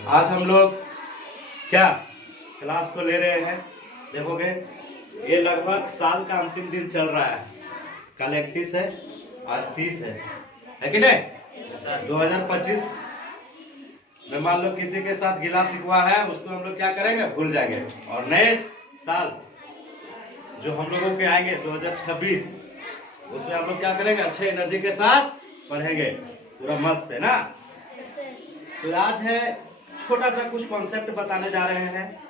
आज हम लोग क्या क्लास को ले रहे हैं। देखोगे ये लगभग साल का अंतिम दिन चल रहा है। कल 31 है, आज 30 है कि नहीं। 2025 में मान लो किसी के साथ गिला शिकवा है, उसको हम लोग क्या करेंगे, भूल जाएंगे। और नए साल जो हम लोगों के आएंगे 2026, उसमें हम लोग क्या करेंगे, अच्छे एनर्जी के साथ पढ़ेंगे पूरा मस्त से ना। तो आज है छोटा सा कुछ कॉन्सेप्ट बताने जा रहे हैं,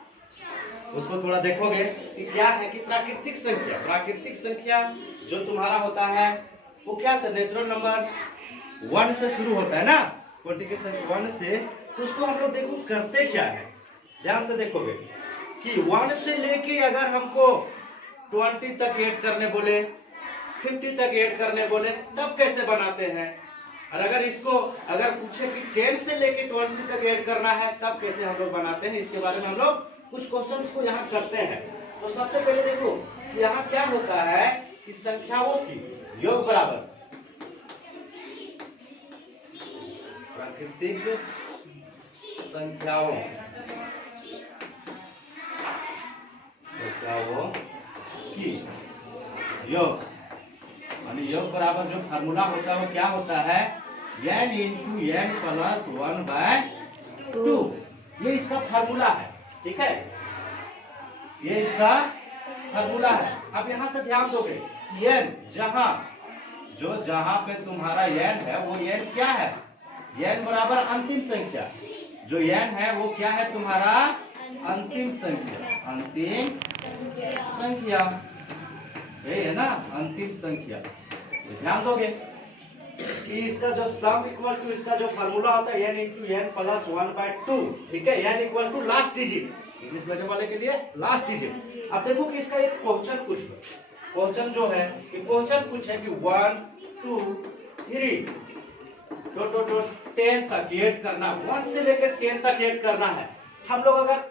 उसको थोड़ा देखोगे कि क्या है कि प्राकृतिक संख्या जो तुम्हारा होता है वो क्या है, नेचुरल नंबर 1 से शुरू होता है ना, कोटि के संख्या 1 से। तो उसको हम लोग देखो करते क्या है, ध्यान से देखोगे कि 1 से लेके अगर हमको 20 तक ऐड करने बोले, 50 तक ऐड करने बोले, तब कैसे बनाते हैं। और अगर इसको अगर पूछे कि 10 से लेके 20 तक ऐड करना है, तब कैसे हम लोग बनाते हैं, इसके बारे में हम लोग कुछ क्वेश्चंस को यहाँ करते हैं। तो सबसे पहले देखो यहाँ क्या होता है कि संख्याओं की योग बराबर प्राकृतिक संख्याओं की योग, यानी योग बराबर जो फार्मूला होता है वो क्या होता है, n इंटू n प्लस 1/2। ये इसका फार्मूला है, ठीक है, ये इसका फार्मूला है। अब यहाँ से ध्यान दोगे n जहाँ पे तुम्हारा n है वो n क्या है, n बराबर अंतिम संख्या। जो n है वो क्या है तुम्हारा, अंतिम संख्या, यही है ना, अंतिम संख्या। तो ध्यान दोगे कि इसका जो सम इक्वल टू इसका जो फार्मूला होता है n इंटू n प्लस 1/2, ठीक है। n equal to last digit, English medium वाले के लिए लास्ट डिजिट। अब देखो कि इसका एक क्वेश्चन जो है, ये क्वेश्चन कुछ है कि 1 2 3 10 तक ऐड करना, 1 से लेकर 10 तक ऐड करना है। हम लोग अगर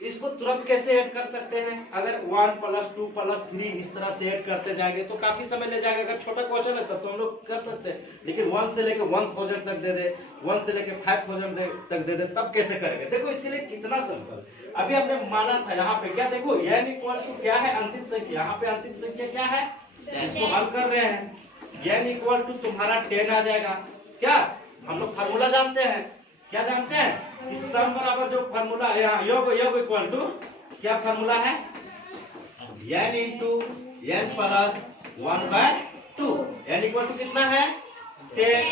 इसको तुरंत कैसे ऐड कर सकते हैं, अगर 1 प्लस 2 प्लस 3 इस तरह से ऐड करते जाएंगे तो काफी समय ले जाएगा। अगर छोटा क्वेश्चन है तब तो हम लोग कर सकते हैं, लेकिन 1 से लेकर 1000 तक दे दे, 1 से लेकर 5000 तक दे दे, तब कैसे करेंगे। देखो इसके लिए कितना सिंपल, अभी हमने माना था यहाँ पे क्या, देखो n इक्वल टू क्या है, अंतिम संख्या। यहाँ पे अंतिम संख्या क्या है, इसको हल कर रहे हैं। n इक्वल टू तुम्हारा 10 आ जाएगा। क्या हम लोग फार्मूला जानते हैं, क्या जानते हैं कि सम बराबर जो फार्मूला है यहाँ, योग इक्वल टू क्या फार्मूला है, n into n plus 1/2। n equal to कितना है, 10।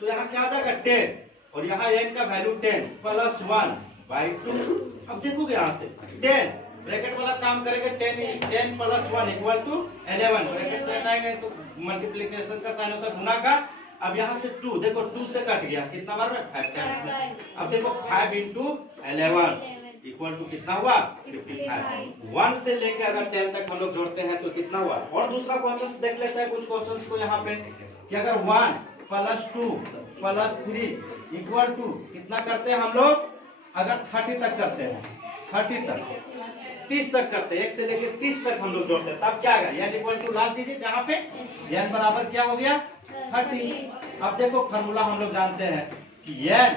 तो यहाँ क्या आ जाएगा 10, और यहाँ n का वैल्यू 10 प्लस 1/2। अब देखोगे यहाँ से 10 ब्रैकेट वाला काम करेंगे, 10 प्लस 1 इक्वल टू 11। ब्रैकेट लगाएंगे तो मल्टीप्लिकेशन का साइन होता है, गुना का। अब यहाँ से 2 देखो, 2 से कट गया, कितना बार में 5 टाइम्स में। अब देखो 5 इंटू 11 इक्वल टू कितना हुआ, 55। 1 से लेके अगर 10 तक हम लोग जोड़ते हैं तो कितना हुआ। और दूसरा क्वेश्चन देख लेते हैं, कुछ क्वेश्चन को यहाँ पे कि अगर 1 प्लस 2 प्लस 3 इक्वल टू कितना करते हैं हम लोग, अगर 30 तक करते हैं, 30 तक 30 तक करते हैं, 1 से लेके 30 तक हम लोग जोड़ते हैं, तब क्या आएगा, n equal to last digit यहाँ पे n बराबर क्या हो गया, 30। अब देखो फार्मूला हम लोग जानते हैं कि n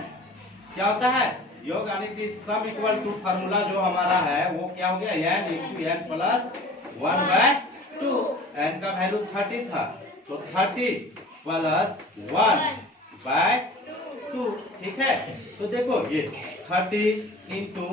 क्या होता है, योग यानी कि सम इक्वल टू फार्मूला जो हमारा है वो क्या हो गया, n into n plus 1/2। n का वैल्यू 30 था, तो 30 प्लस 1/2, ठीक है। तो देखो ये 30 इंटू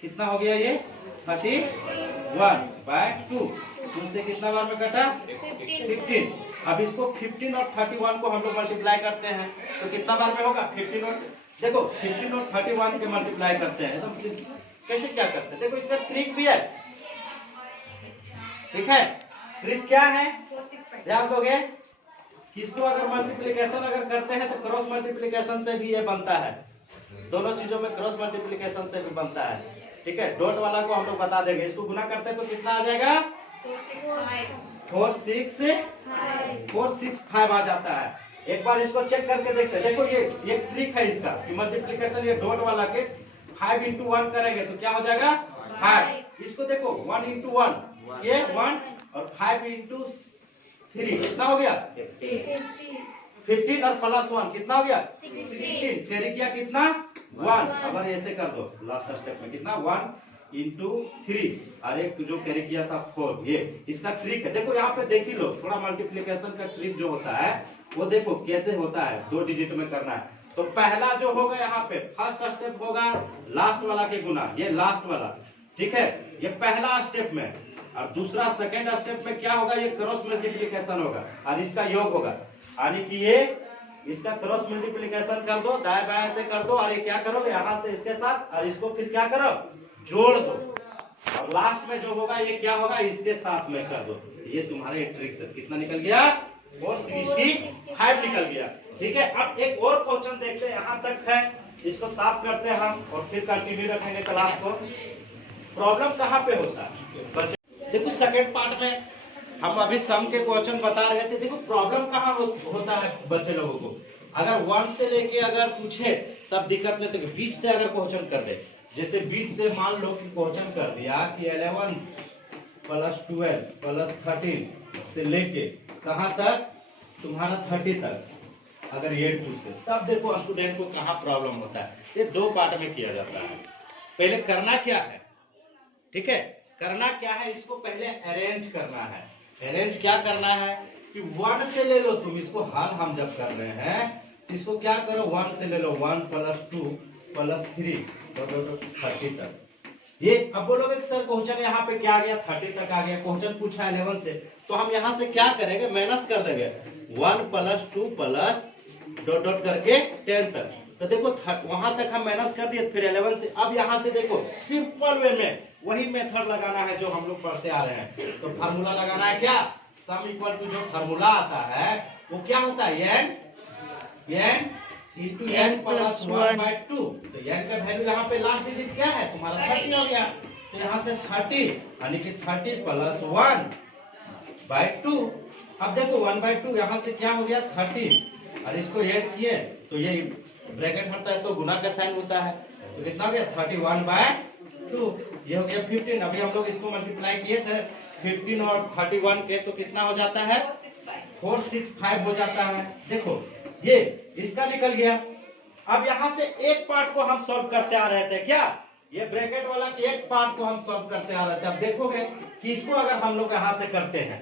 कितना हो गया, ये 31/2। उससे कितना बार में कटा, 15। अब इसको 15 और 31 को हम लोग मल्टीप्लाई करते हैं तो कितना बार में होगा, 15 और देखो 15 और 31 के मल्टीप्लाई करते हैं तो कैसे क्या करते हैं, देखो इसका ट्रिक भी है, ठीक है। ट्रिक क्या है, ध्यान दोगे कि इसको अगर मल्टीप्लिकेशन अगर करते हैं तो क्रॉस मल्टीप्लिकेशन से भी ये बनता है, दोनों चीजों में क्रॉस मल्टीप्लिकेशन से भी बनता है, ठीक है। डॉट वाला को हम लोग बता देंगे। इसको गुना करते हैं तो कितना आ जाएगा, 4 6 5 आ जाता है। एक बार इसको चेक करके देखते हैं। देखो ये ट्रिक है इसका कि मल्टीप्लिकेशन, ये डॉट वाला के 5 इंटू 1 करेंगे तो क्या हो जाएगा 5। इसको देखो 1 इंटू 1 ये 1 और 5 इंटू 3 कितना हो गया 15 और प्लस 1 कितना हो गया 16। फिर किया कितना 1, अगर ऐसे कर दो लास्ट स्टेप में कितना 1 इंटू 3 और एक जो कैरी किया था 4, ये इसका ट्रिक है। देखो यहाँ पे देख ही लो, थोड़ा मल्टीप्लिकेशन का ट्रिक जो होता है वो देखो कैसे होता है, 2 डिजिट में करना है। तो पहला जो होगा यहाँ पे फर्स्ट स्टेप होगा लास्ट वाला के गुना, ये लास्ट वाला, ठीक है, ये पहला स्टेप में। और दूसरा सेकेंड स्टेप में क्या होगा, ये क्रॉस मल्टीप्लिकेशन होगा और इसका योग होगा, यानी कि ये इसका क्रॉस मल्टीप्लिकेशन कर दो, दाएं बाएं से कर दो और ये क्या करोगे यहाँ से इसके साथ, और इसको फिर क्या करो जोड़ दो, और लास्ट में जो होगा ये क्या होगा इसके साथ में कर दो। ये तुम्हारे ट्रिक से कितना निकल गया 465 निकल गया। ठीक है, अब एक और क्वेश्चन देखते हैं, यहाँ तक है, इसको साफ करते हैं हम और फिर कंटिन्यू रखेंगे क्लास को। प्रॉब्लम कहाँ पे होता है देखो, सेकेंड पार्ट में हम अभी सम के क्वेश्चन बता रहे थे। देखो प्रॉब्लम कहाँ होता है बच्चे लोगों को, अगर 1 से लेके अगर पूछे तब दिक्कत नहीं, तो बीच से अगर क्वेश्चन कर दे, जैसे बीच से मान लो कि क्वेश्चन कर दिया कि 11 प्लस 12 प्लस 13 से लेके कहाँ तक तुम्हारा 30 तक अगर ये पूछते, तब देखो स्टूडेंट को कहाँ प्रॉब्लम होता है। ये 2 पार्ट में किया जाता है। पहले करना क्या है, ठीक है, करना क्या है, इसको पहले अरेंज करना है। अरेंज क्या करना है कि 1 से ले लो तुम, इसको हल हम जब कर रहे हैं तो इसको क्या करो 1 से ले लो, 1 प्लस 2 प्लस 3 तो 30 तक। ये अब बोलोगे सर क्वेश्चन यहाँ पे क्या आ गया 30 तक आ गया, क्वेश्चन पूछा 11 से, तो हम यहाँ से क्या करेंगे माइनस कर देंगे 1 प्लस 2 प्लस डॉट डॉट करके 10 तक। तो देखो वहां तक हम माइनस कर दिए, फिर 11 से। अब यहाँ से देखो सिंपल वे में वही मेथड लगाना है जो हम लोग पढ़ते आ रहे हैं। तो फार्मूला लगाना है क्या, सम इक्वल टू जो फार्मूला आता है वो क्या होता है n इंटू n प्लस 1/2। तो n का वैल्यू यहाँ पे लास्ट डिजिट क्या है तुम्हारा 30 हो गया, तो यहाँ से 30 यानी कि 30 प्लस 1/2। अब देखो 1/2 यहाँ से क्या हो गया 30 और इसको ऐड किए तो ये ब्रैकेट हटता है तो गुना का साइन होता है, तो कितना हो गया 31/2, ये हो गया 15। अभी हम लोग इसको मल्टीप्लाई किए थे 15 और 31 के, तो कितना हो जाता है 465 हो जाता है। देखो ये इसका निकल गया। अब यहाँ से एक पार्ट को हम सॉल्व करते आ रहे थे, क्या ये ब्रैकेट वाला के एक पार्ट को हम सॉल्व करते आ रहे थे। अब देखोगे कि इसको अगर हम लोग यहाँ से करते हैं,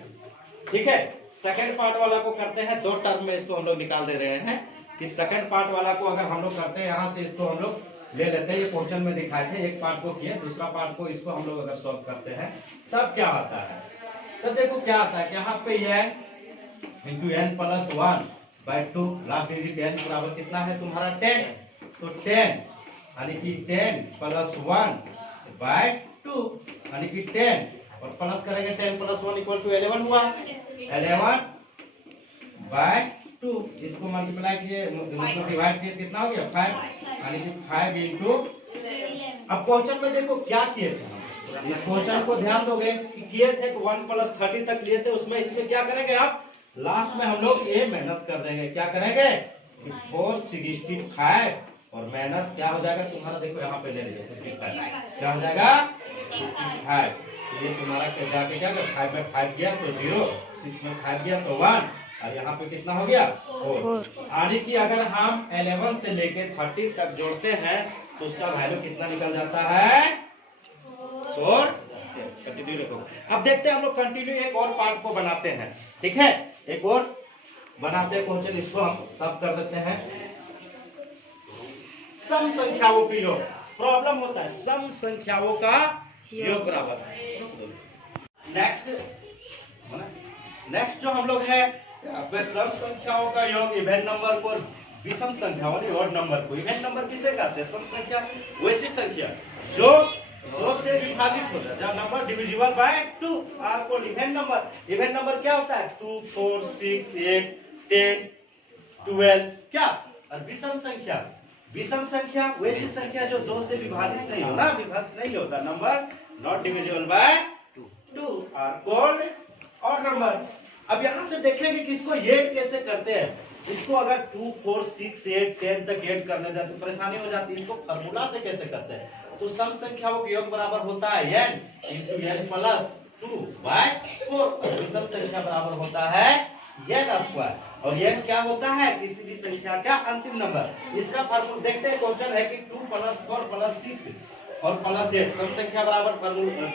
ठीक है, सेकंड पार्ट वाला को करते हैं, 2 टर्म में इसको हम लोग निकाल दे रहे हैं कि सेकंड पार्ट वाला को अगर हम लोग करते हैं यहाँ से, इसको हम लोग ले लेते हैं, ये क्वेश्चन में दिखाए थे, एक पार्ट को किए, दूसरा पार्ट को इसको हम लोग अगर सॉल्व करते हैं तब क्या आता है। तब देखो क्या आता है कि यहाँ पे ये into n plus 1/2, last digit n बराबर कितना है तुम्हारा 10, तो 10 यानी कि 10 प्लस 1/2 यानी कि 10 और प्लस करेंगे 10 प्लस 1 इक्वल टू 11 हुआ, 11/2। इसको मल्टीप्लाई किए मतलब डिवाइड किए कितना हो गया 5 यानी कि 5 इंटू। अब क्वेश्चन में देखो क्या किए थे हम, इस क्वेश्चन को ध्यान दोगे कि किए थे 1 प्लस 30 तक लिए थे, उसमें इसलिए क्या करेंगे आप लास्ट में हम लोग ये माइनस कर देंगे, क्या करेंगे 465 और माइनस क्या हो जाएगा तुम्हारा, देखो यहाँ पे ले लीजिए क्या हो जाएगा 55। तो ये तुम्हारा जाके क्या 5 में 5 गया तो 0, 6 में 5 गया तो 1 और यहाँ पे कितना हो गया 4। यानी कि अगर हम 11 से लेके 30 तक जोड़ते हैं तो उसका वैल्यू कितना निकल जाता है 4। कंटिन्यू रखो। अब देखते हैं हम लोग कंटिन्यू एक और पार्ट को बनाते हैं, ठीक है, एक और बनाते हैं क्वेश्चन, इसको हम सब कर देते हैं। सम संख्याओं के योग, प्रॉब्लम होता है सम संख्याओं का योग बराबर। नेक्स्ट जो हम लोग है सम संख्याओं का योग इवेंट नंबर को विषम संख्याओं ने ऑड नंबर को, इवेंट नंबर किसे कहते हैं, सम संख्या वैसी संख्या जो 2 से विभाजित होता है, जब नंबर डिविजिबल बाय 2 आर को इवेंट नंबर। इवेंट नंबर क्या होता है 2, 4, 6, 8, 10, 12 क्या, और विषम संख्या, विषम संख्या वैसी संख्या जो 2 से विभाजित नहीं होना, विभाजित नहीं होता, number not divisible by 2 are called odd number. अब यहाँ से देखेंगे कि इसको ऐड कैसे करते हैं। इसको अगर 2, 4, 6, 8, 10 तक ऐड करने जाए तो परेशानी हो जाती है। इसको फार्मूला से कैसे करते हैं, तो सम संख्याओं का योग बराबर होता है n इंटू n प्लस 2/4, विषम संख्या बराबर होता है n स्क्वायर, और n क्या होता है किसी भी संख्या का अंतिम नंबर। इसका फार्मूला देखते हैं, क्वेश्चन है कि 2 प्लस 4 प्लस 6 और प्लस 8 सम संख्या बराबर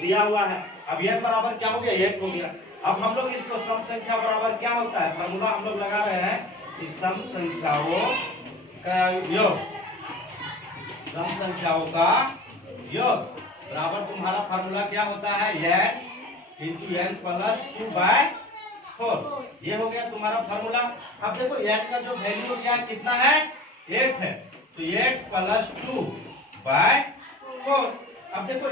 दिया हुआ है। अब n बराबर क्या हो गया, 8 हो गया। अब हम लोग इसको सम संख्या बराबर क्या होता है, फॉर्मूला हम लोग लगा रहे हैं कि सम संख्याओं का योग, सम संख्याओं का योग बराबर तुम्हारा फार्मूला क्या होता है, n इंटू n प्लस 2/4। ये हो गया तुम्हारा फार्मूला। अब देखो n का जो वैल्यू क्या कितना है, 8 है, तो 8 प्लस 2/4। अब देखो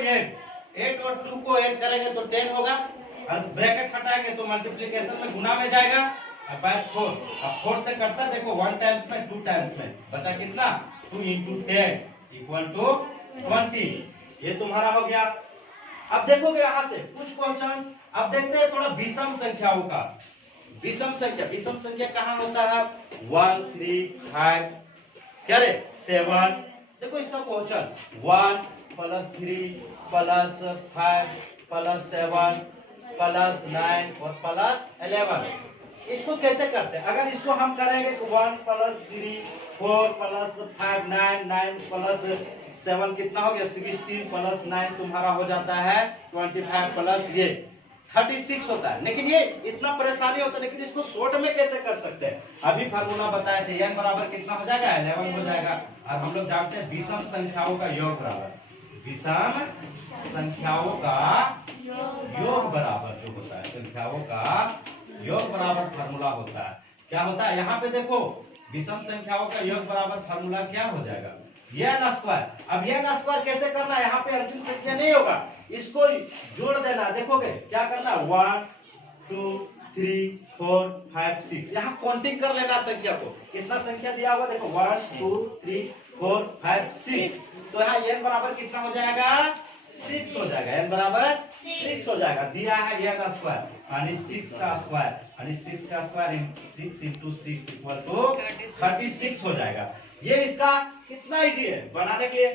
8 और 2 को ऐड करेंगे तो 10 होगा, और ब्रैकेट हटाएंगे तो मल्टीप्लिकेशन में गुना में जाएगा, अब बाय 4। अब 4 से कटता है, देखो 1 टाइम्स में 2 टाइम्स में बचा कितना, 2 इंटू 10 इक्वल टू 20। ये तुम्हारा हो गया। अब देखोगे यहाँ से कुछ क्वेश्चंस, अब देखते हैं थोड़ा विषम संख्याओं का। विषम संख्या कहाँ होता है, 1 3 5 क्या रे 7। देखो इसका question 1 plus 3 plus 5 plus 7 plus 9 और प्लस 11। इसको कैसे करते हैं, अगर इसको हम करेंगे तो 1 प्लस 3 4 प्लस 5 9 प्लस 7 कितना हो गया, 16 प्लस 9 तुम्हारा हो जाता है 25 प्लस ये 36 होता है। लेकिन ये इतना परेशानी होता है, लेकिन इसको शॉर्ट में कैसे कर सकते हैं, अभी फार्मूला बताए थे, n बराबर कितना हो जाएगा, 11 हो जाएगा। और हम लोग जानते हैं विषम संख्याओं का योग बराबर, विषम संख्याओं का योग बराबर जो होता है, संख्याओं का योग बराबर फार्मूला होता है, क्या होता है, यहाँ पे देखो विषम संख्याओं का योग बराबर फार्मूला क्या हो जाएगा, n स्क्वायर। अब n स्क्वायर कैसे करना है, यहाँ पे अंतिम संख्या नहीं होगा, इसको जोड़ देना। देखोगे क्या करना, 1 2 3 4 5 6, यहाँ काउंटिंग कर लेना संख्या को, कितना संख्या दिया हुआ देखो 1 2 3 4 5 6, तो यहाँ n बराबर कितना हो जाएगा, 6 हो जाएगा, n बराबर 6 हो जाएगा। दिया है n स्क्वायर यानी 6 का स्क्वायर, यानी 6 का स्क्वायर 6 इंटू 6 इक्वल टू 36 हो जाएगा। ये इसका कितना इजी है बनाने के लिए।